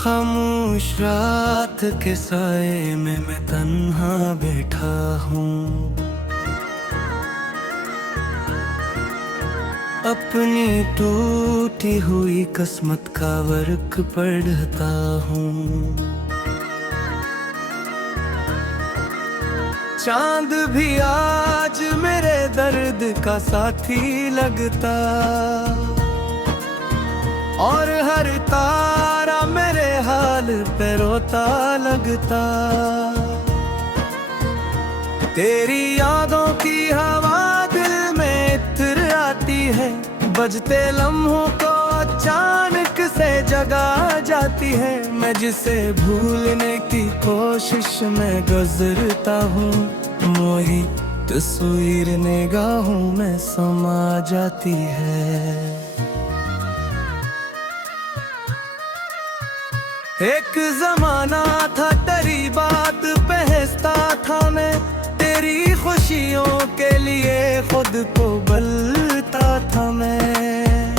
खामोश रात के साए में मैं तन्हा बैठा हूँ। अपनी टूटी हुई किस्मत का वर्क पढ़ता हूँ। चांद भी आज मेरे दर्द का साथी लगता, और हर तारा मेरे हाल पे रोता लगता। तेरी यादों की हवा दिल में इत्र आती है, बजते लम्हों को अचानक से जगा जाती है। मैं जिसे भूलने की कोशिश में गुजरता हूँ, वही तस्वीर निगाहों में समा जाती है। एक जमाना था तेरी बात पे हंसता था मैं, तेरी खुशियों के लिए खुद को बलता था मैं।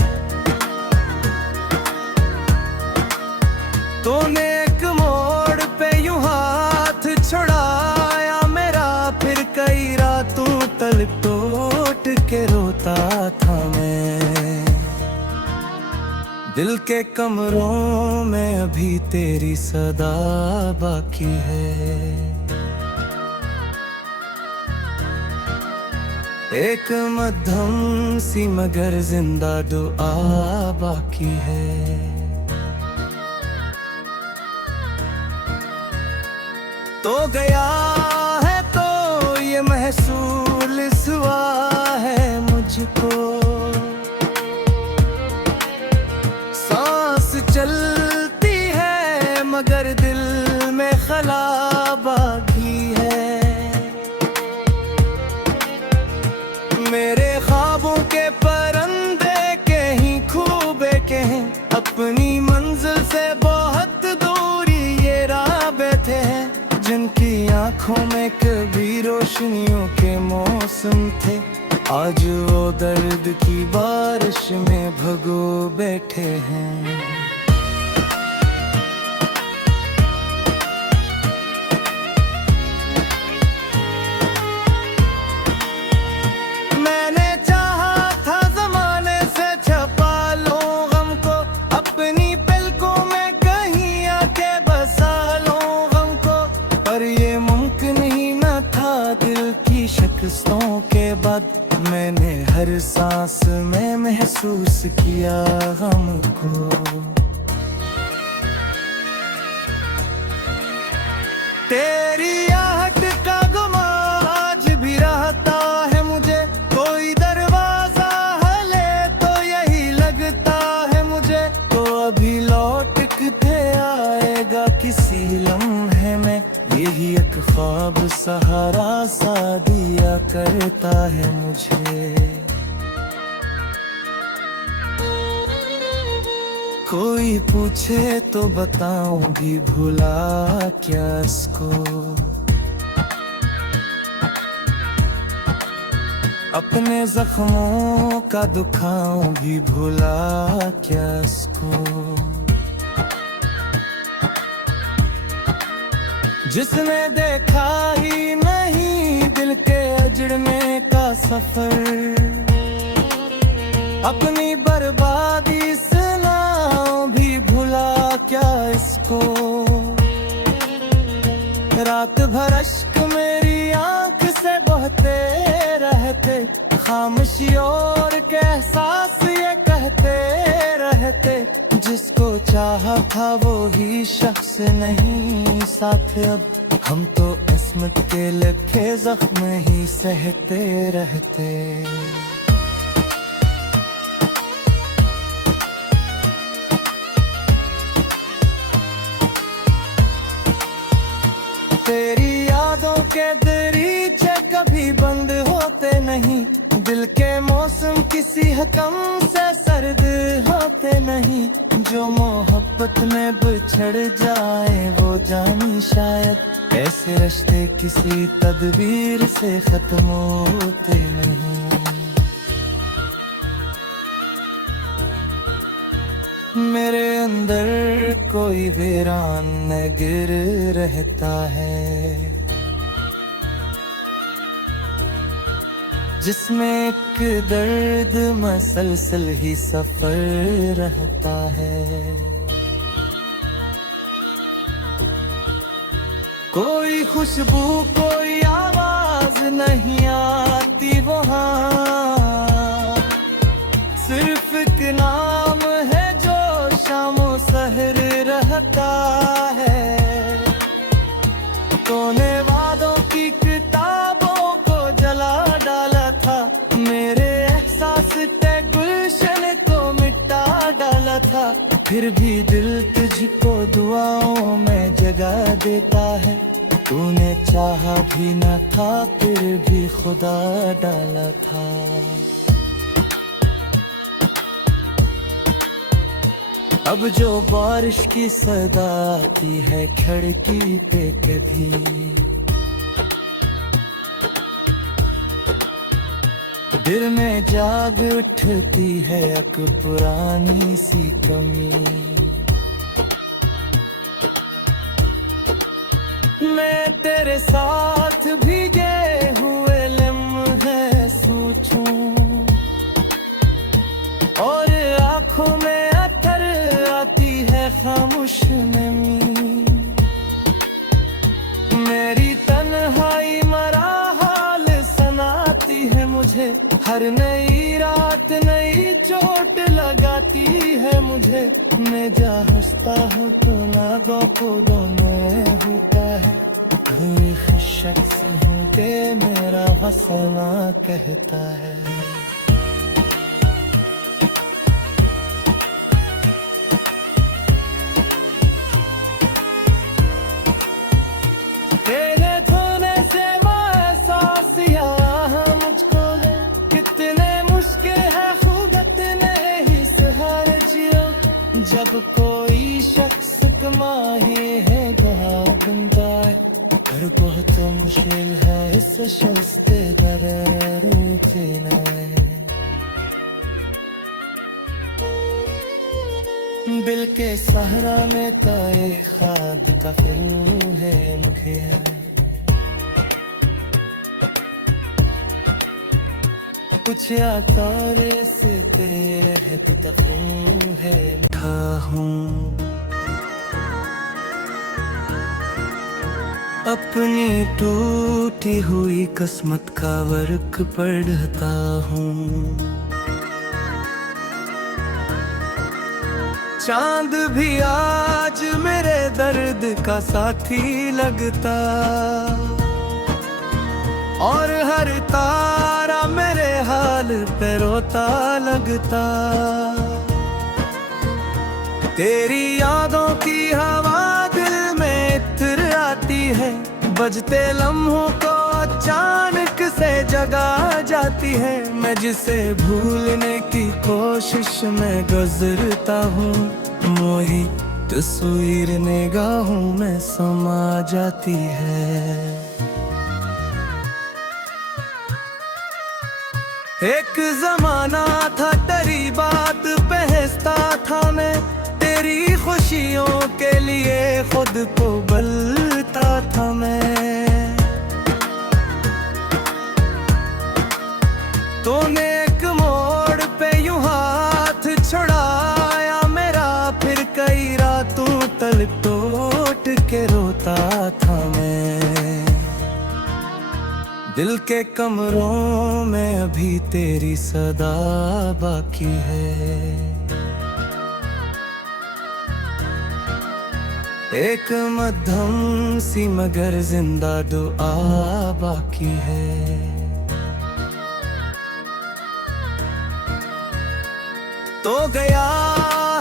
तूने एक मोड़ पे यूं हाथ छुड़ाया मेरा, फिर कई रातों तक टूट के रोता था मैं। दिल के कमरों में अभी तेरी सदा बाकी है, एक मध्यम सी मगर जिंदा दुआ बाकी है। तो गया है तो ये महसूस हुआ है मुझको, सांस चलती है मगर दिल में खला बाकी है। मेरे ख्वाबों के परंदे कहीं खूबे के हैं, अपनी मंजिल से बहुत दूरी ये राबते हैं। जिनकी आंखों में कभी रोशनियों के मौसम थे, आज वो दर्द की बारिश में भगो बैठे हैं। मैंने चाहा था जमाने से छपा लूं गम को, अपनी पलकों में कहीं आके बसा लूं गम को, पर ये मुमकिन ही न था। दिल की शिकस्तों के बाद मैंने हर सांस में महसूस किया गम को। तेरी आहट का गुमा आज भी रहता है मुझे, कोई दरवाजा हले तो यही लगता है मुझे। तो अभी लौट के आएगा किसी लम्हे में, यही एक ख्वाब सहारा सा दिया करता है मुझे। कोई पूछे तो बताऊं भी भुला क्या इसको, अपने जख्मों का दुखाऊं भी भुला क्या इसको। जिसने देखा ही नहीं दिल के उजड़ने का सफर, अपनी बर्बादी सुनाओ भी भुला क्या इसको। रात भर अश्क मेरी आंख से बहते रहते, खामोशी और के एहसास ये कहते रहते। जिसको चाहा था वो ही शख्स नहीं साथ अब, हम तो किस्मत के लखे जख्म ही सहते रहते। तेरी यादों के दरीचे कभी बंद होते नहीं, दिल के मौसम किसी हकम से सर्द होते नहीं। जो मोहब्बत में बिछड़ जाए वो जानी शायद, ऐसे रिश्ते किसी तदबीर से खत्म होते नहीं। मेरे अंदर कोई वीरान गिर रहता है, जिसमें एक दर्द मसलसल ही सफर रहता है। कोई खुशबू कोई आवाज नहीं आती वहाँ, सिर्फ एक नाम है जो शामो सहर रहता है। तूने वादों की किताबों को जला डाला था, मेरे एहसास ते गुलशन को मिटा डाला था। फिर भी दिल तुझको दुआओं में जगा देता है। तूने चाहा भी न था फिर भी खुदा डाला था। अब जो बारिश की सदा आती है खिड़की पे कभी, दिल में जाग उठती है एक पुरानी सी कमी। मैं तेरे साथ भीगे हुए लम्हे सोचूं और आँखों में अथर आती है खामोश नमी। मेरी तन्हाई मरा हाल सुनाती है मुझे, हर नई रात नई चोट लगाती है मुझे। मैं जा हंसता हूँ तो नागों को दोनों होता है। कोई शख्स हूँ के मेरा हंसना कहता है। तेरे धोने से एहसास यहाँ मुझको है, कितने मुश्किल है खुद इतने ही सहारे जियो। जब कोई शख्स कमाए है गवाह बनता है, पर बहुत मुश्किल है इस शस्ते दर जीना। दिल के सहारा में ताए खाद का फिर है मुझे। कुछ आकारे से तेरे है तकूं है लिखा हूँ। अपनी टूटी हुई किस्मत का वर्क पढ़ता हूँ। चांद भी आज मेरे दर्द का साथी लगता, और हर तारा मेरे हाल पे रोता लगता। तेरी यादों की हवा दिल में इत्र आती है, बजते लम्हों को अचानक से जगा जाती है। मैं जिसे भूलने की कोशिश में गुजरता हूँ, मोही तस्वीर निगाहों में समा जाती है। एक जमाना था तेरी बात पे हंसता था मैं, तेरी खुशियों के लिए खुद को बलता था मैं। तूने एक मोड़ पे यूं हाथ छुड़ाया मेरा, फिर कई रातों तक टूट के रोता था मैं। दिल के कमरों में अभी तेरी सदा बाकी है। एक मध्यम सी मगर जिंदा दुआ बाकी है। तो गया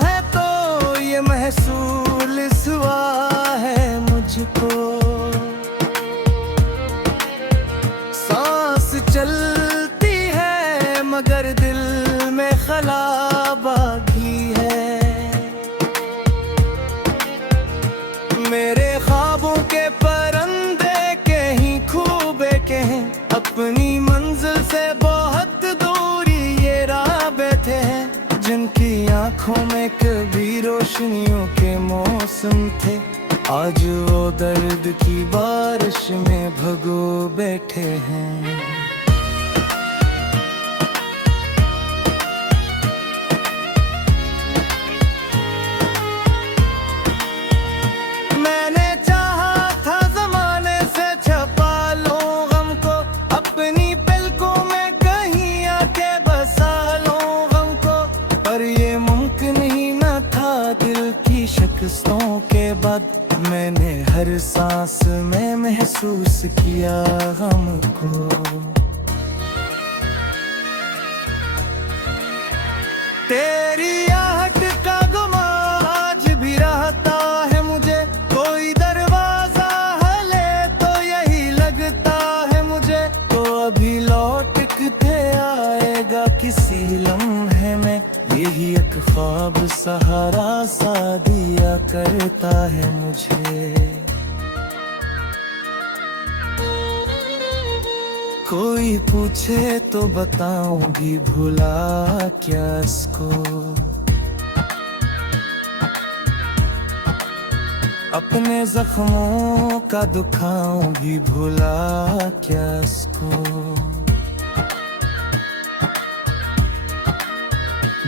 है तो ये महसूस हुआ है मुझको, सांस चलती है मगर दिल में खला बाकी है। मेरे ख्वाबों के परंदे कहीं खूबे के हैं, अपनी मंजिल से बहुत दूरी ये राह बैठे हैं, जिनकी आंखों में कभी मौसम थे, आज वो दर्द की बारिश में भगो बैठे हैं। मैंने चाहा था ज़माने से छपा लूं गम को, अपनी पलकों में कहीं आके बसा लूं गम को, पर ये मुमकिन ही न था। दिल की शिकस्तों के बाद मैंने हर सांस में महसूस किया गम को। तेरी आहट का गुमा आज भी रहता है मुझे, कोई दरवाजा हले तो यही लगता है मुझे, तो अभी लौट के आएगा किसी लम्हे में, यही एक ख्वाब सहारा सा दिया करता है मुझे। कोई पूछे तो बताऊं भी भुला क्या इसको, अपने जख्मों का दुखाऊं भी भुला क्या इसको।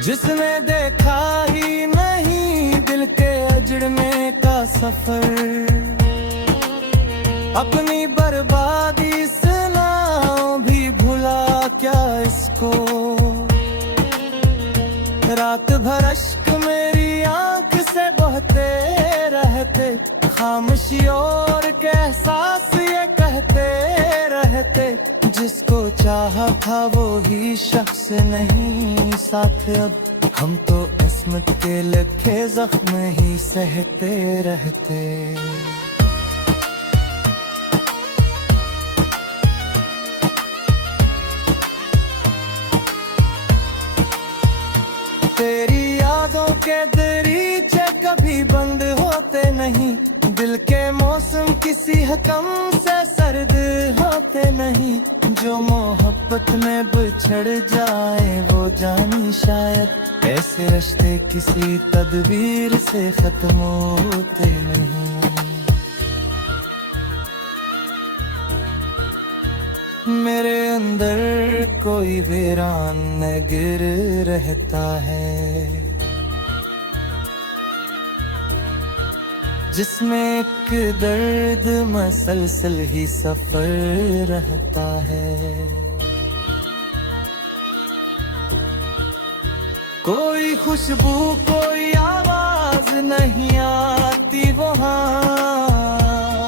जिसने देखा ही नहीं दिल के अजड़ने का सफर, अपनी बर्बादी सुनाओ भी भुला क्या इसको। रात भर अश्क मेरी आंख से बहते रहते, खामोशी और के एहसास ये कहते रहते, जिसको चाहा था वो ही शख्स नहीं साथ अब, हम तो किस्मत के लखे जख्म ही सहते रहते। तेरी यादों के दरीचे कभी बंद होते नहीं, दिल के मौसम किसी हकम से सर्द होते नहीं, जो मोहब्बत में बिछड़ जाए वो जानी शायद, ऐसे रिश्ते किसी तदबीर से खत्म होते नहीं। मेरे अंदर कोई वीरान गिर रहता है, जिसमें एक दर्द मसलसल ही सफर रहता है। कोई खुशबू कोई आवाज नहीं आती वहाँ,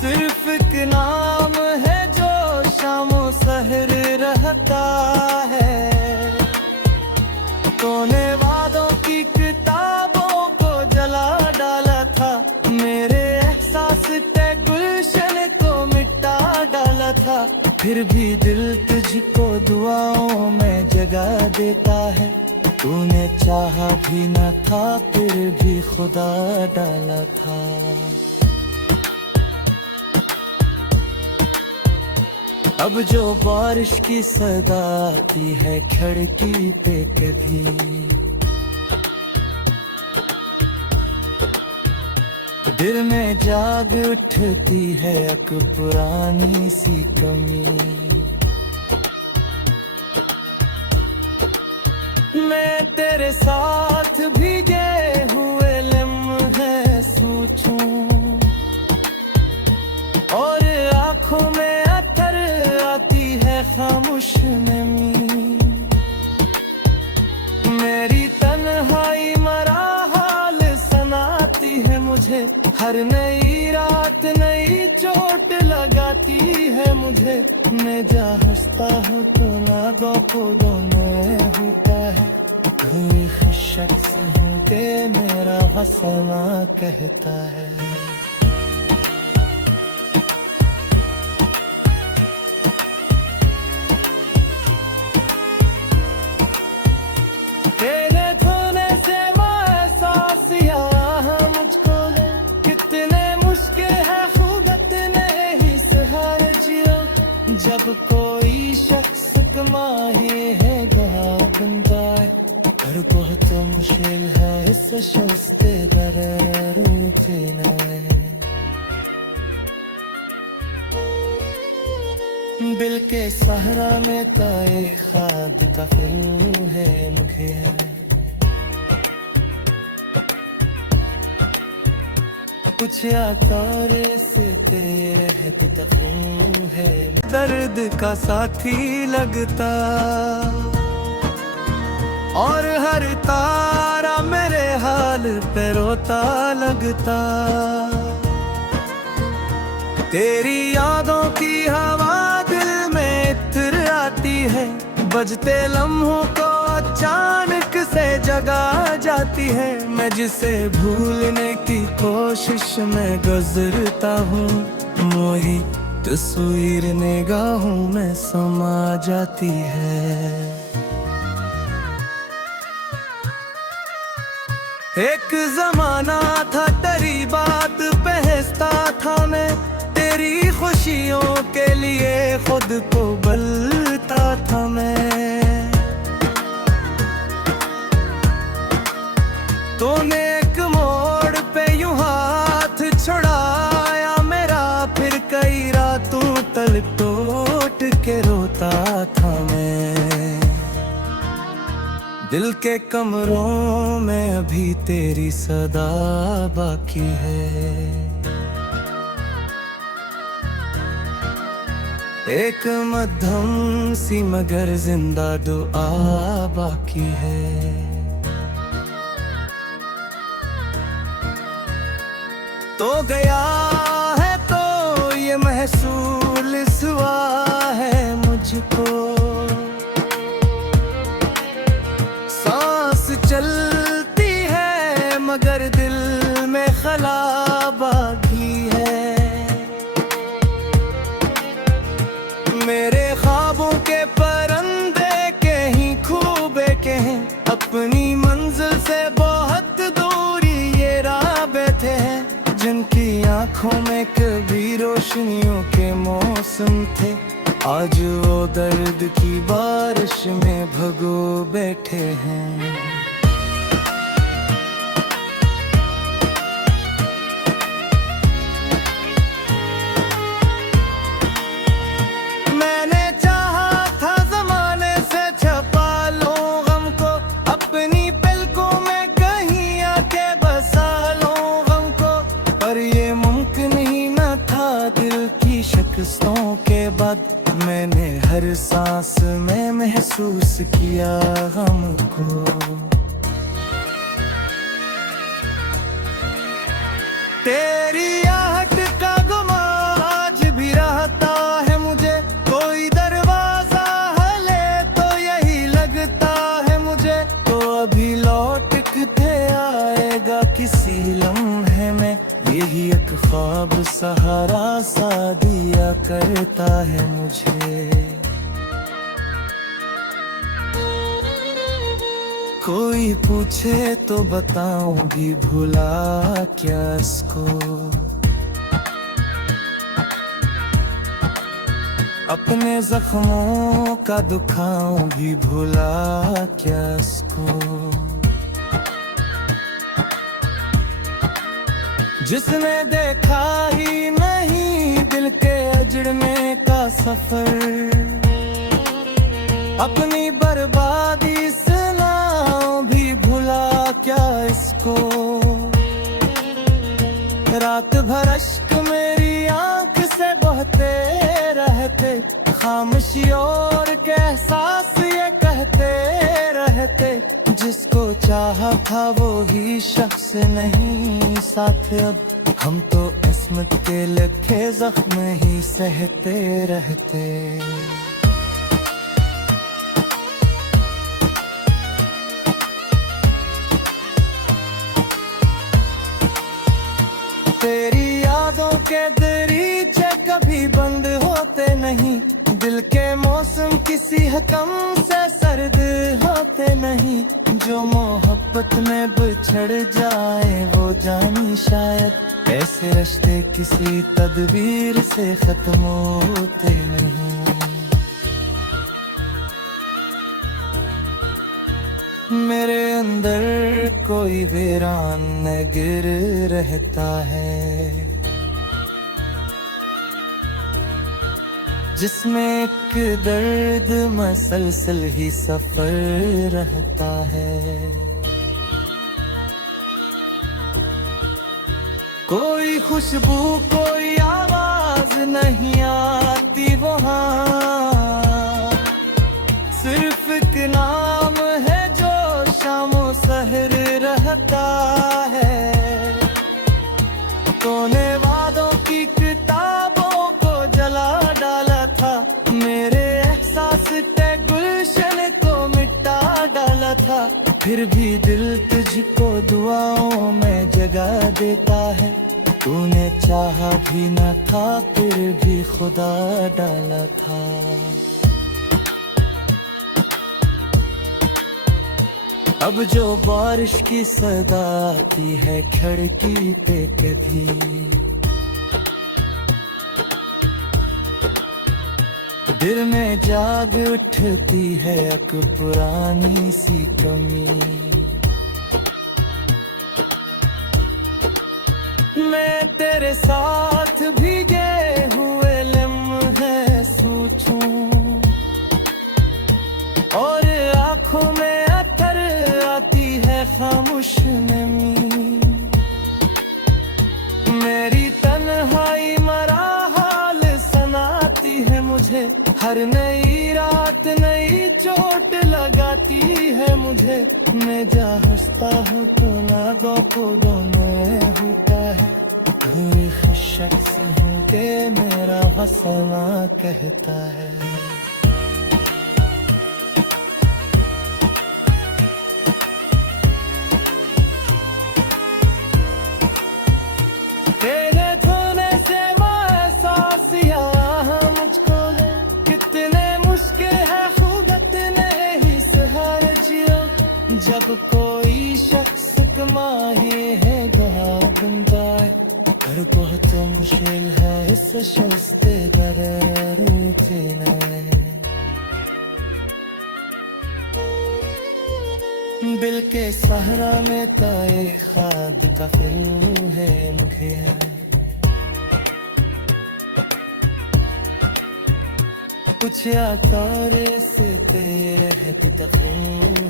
सिर्फ एक नाम है जो शामों सहर रहता है। तूने वादों की किताबों को जला डाला था, मेरे एहसास ते गुलशन को मिटा डाला था, फिर भी दिल तुझको दुआओं में जगा देता है। तूने चाहा भी न था फिर भी खुदा डाला था। अब जो बारिश की सदा आती है खिड़की पे कभी, दिल में जाग उठती है एक पुरानी सी कमी। मैं तेरे साथ भीगे हुए लम्हे सोचूं और आँखों में अथर आती है खामोश नमी। मेरी तन्हाई मरा हाल सुनाती है मुझे, हर नई रात नई चोट लगाती है मुझे। मैं जा हंसता हूँ तो नागों को दोनों होता है, कोई खुश शख्स हूँ के मेरा हंसना कहता है। तेरे धोने से वो एहसास यहाँ मुझको है, कितने मुश्किल है खूब इतने ही सहारे जियो। जब कोई शख्स कमाए है गवाह बनता है, पर बहुत मुश्किल है इससे शस्ते दररूतीने दिल के सहरा में ताए खाद का फिल्म है मुझे कुछ आकार से तेरे है तकूं है दर्द का साथी लगता और हर तारा मेरे हाल पे रोता लगता तेरी यादों की हवा दिल में इत्र आती है बजते लम्हों को अचानक से जगा जाती है मैं जिसे भूलने की कोशिश में गुजरता हूँ मोही तस्वीर निगाहों में समा जाती है एक जमाना था तेरी बात पे हंसता था मैं तेरी खुशियों के लिए खुद को बलता था मैं तूने एक मोड़ पे यूं हाथ छुड़ाया मेरा फिर कई रातों तलक टूट के रोता था मैं दिल के कमरों में अभी तेरी सदा बाकी है एक मध्यम सी मगर जिंदा दुआ बाकी है तो गया है तो ये महसूस हुआ है मुझको सांस चलती है मगर दिल में खला बाकी है मेरे ख्वाबों के परंदे कहीं खूबे के हैं अपनी मंजिल से बहुत दूरी ये राह बैठे हैं जिनकी आंखों में कभी रोशनियों के मौसम थे आज वो दर्द की बारिश में भगो बैठे हैं शिकस्तों के बाद मैंने हर सांस में महसूस किया गम को तेरी आहट का गुमान आज भी रहता है मुझे कोई दरवाजा हले तो यही लगता है मुझे तो अभी लौट के आएगा किसी लम्हे में यही एक ख्वाब सहारा सा दिया करता है मुझे कोई पूछे तो बताऊं भी भुला क्या इसको अपने जख्मों का दुखाऊं भी भुला क्या इसको जिसने देखा ही नहीं दिल के अजड़ने का सफर अपनी बर्बादी सुनाओ भी भुला क्या इसको रात भर अश्क मेरी आंख से बहते रहते खामोशी और के एहसास ये कहते रहते जिसको चाहा था वो ही शख्स नहीं साथ अब हम तो किस्मत के लखे जख्म ही सहते रहते तेरी यादों के दरीचे कभी बंद होते नहीं दिल के मौसम किसी हकम से सर्द होते नहीं जो मोहब्बत में बिछड़ जाए वो जानी शायद ऐसे रिश्ते किसी तदबीर से खत्म होते नहीं मेरे अंदर कोई वीरान गिर रहता है, जिसमें एक दर्द मसलसल ही सफर रहता है। कोई खुशबू कोई आवाज नहीं आती वहाँ, सिर्फ एक नाम है जो शामों सहर रहता है। तूने वादों की किताबों को जला डाला था, मेरे एहसास के गुलशन को मिटा डाला था। फिर भी दिल तुझको दुआओं में जगा देता है। तूने चाहा भी न था फिर भी खुदा डाला था। अब जो बारिश की सदा आती है खिड़की पे कभी, दिल में जाग उठती है एक पुरानी सी कमी। मैं तेरे साथ भीगे हुए लम्हे सोचूं और आँखों में अथर आती है खामोश नमी। मेरी तन्हाई मरा हाल सुनाती है मुझे, हर नई रात नई चोट लगाती है मुझे। मैं जा हंसता हूँ तो नागों को दोनों होता है। कोई शख्स हूँ के मेरा हंसना कहता है। तेरे धोने से एहसास यहाँ मुझको है, कितने मुश्किल है खुद ने ही सहारे जिया। जब कोई शख्स कमाए है गवाह बन जाए, पर बहुत मुश्किल है इस शस्ते बगैर जीना। दिल के सहरा में ताए खाद का फिर है मुझे। कुछ आकारे से तेरे रहते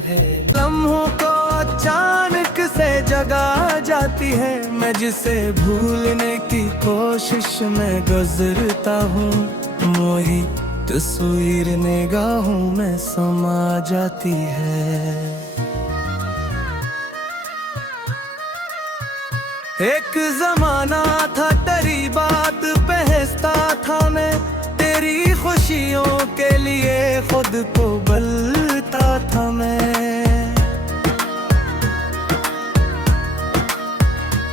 है। लम्हों को अचानक से जगा जाती है, मैं जिसे भूलने की कोशिश में गुजरता हूँ। मोही तस्वीर निगाहों में समा जाती है। एक जमाना था तेरी बात पहचता था मैं, तेरी खुशियों के लिए खुद को बलता था मैं।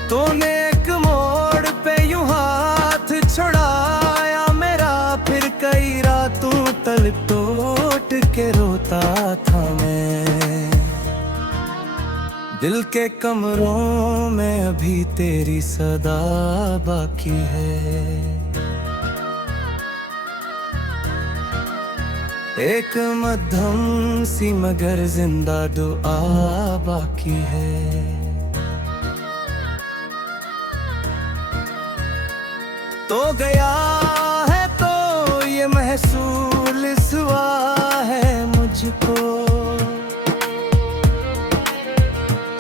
तूने एक मोड़ पे यूं हाथ छुड़ाया मेरा, फिर कई रातों तलक टूट के रोता था मैं। दिल के कमरों में अभी तेरी सदा बाकी है। एक मध्यम सी मगर जिंदा दुआ बाकी है। तो गया है तो ये महसूस हुआ है मुझको,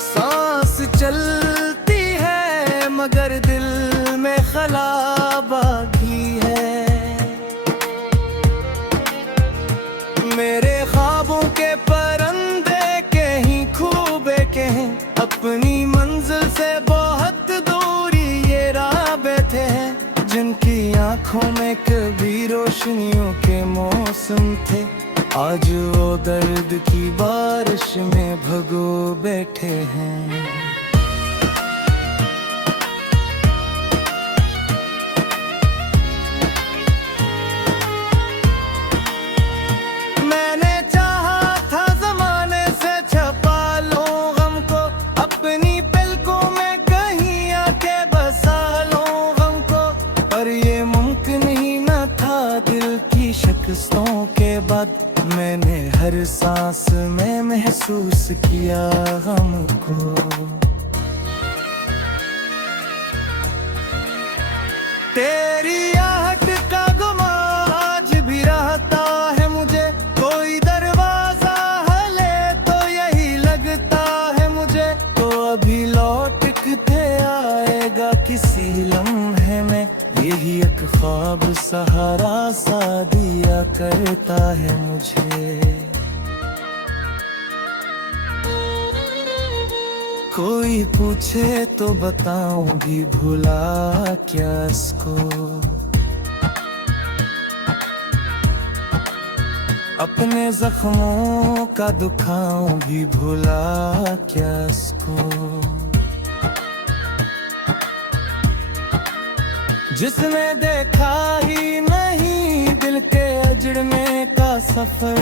सांस चलती है मगर दिल में खला बाकी है। मेरे ख्वाबों के परंदे कहीं खूबे के हैं, अपनी मंजिल से बहुत दूरी ये राह बैठे हैं। जिनकी आंखों में कभी रोशनियों के मौसम थे, आज वो दर्द की बारिश में भगो बैठे हैं। मैंने चाहा था ज़माने से छपा लूं गम को, अपनी पलकों में कहीं आके बसा लूं गम को, पर ये मुमकिन ही न था। दिल की शिकस्तों के बाद मैंने हर सांस में महसूस किया गम को। तेरी आहट का गुमा आज भी रहता है मुझे, कोई दरवाजा हले तो यही लगता है मुझे। तो अभी लौट के आएगा किसी लम्हे में, यही एक ख्वाब सहारा सा दिया करता है मुझे। कोई पूछे तो बताऊं भी भुला क्या इसको, अपने जख्मों का दुखाऊं भी भुला क्या इसको। जिसने देखा ही नहीं दिल के अजड़ने का सफर,